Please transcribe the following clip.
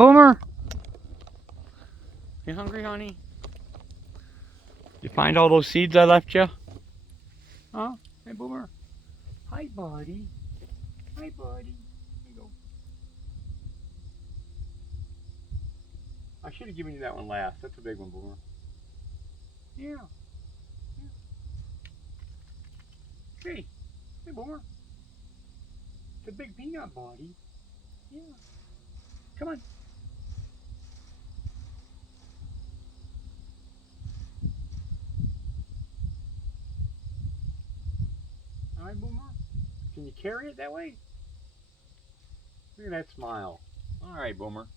Boomer! You hungry, honey? You find all those seeds I left you? Huh? Hey, Boomer. Hi, buddy. Hi, buddy. Here you go. I should have given you that one last. That's a big one, Boomer. Yeah. Hey. Hey, Boomer. It's a big peanut, buddy. Yeah. Come on. All right, Boomer. Can you carry it that way? Look at that smile. All right, Boomer.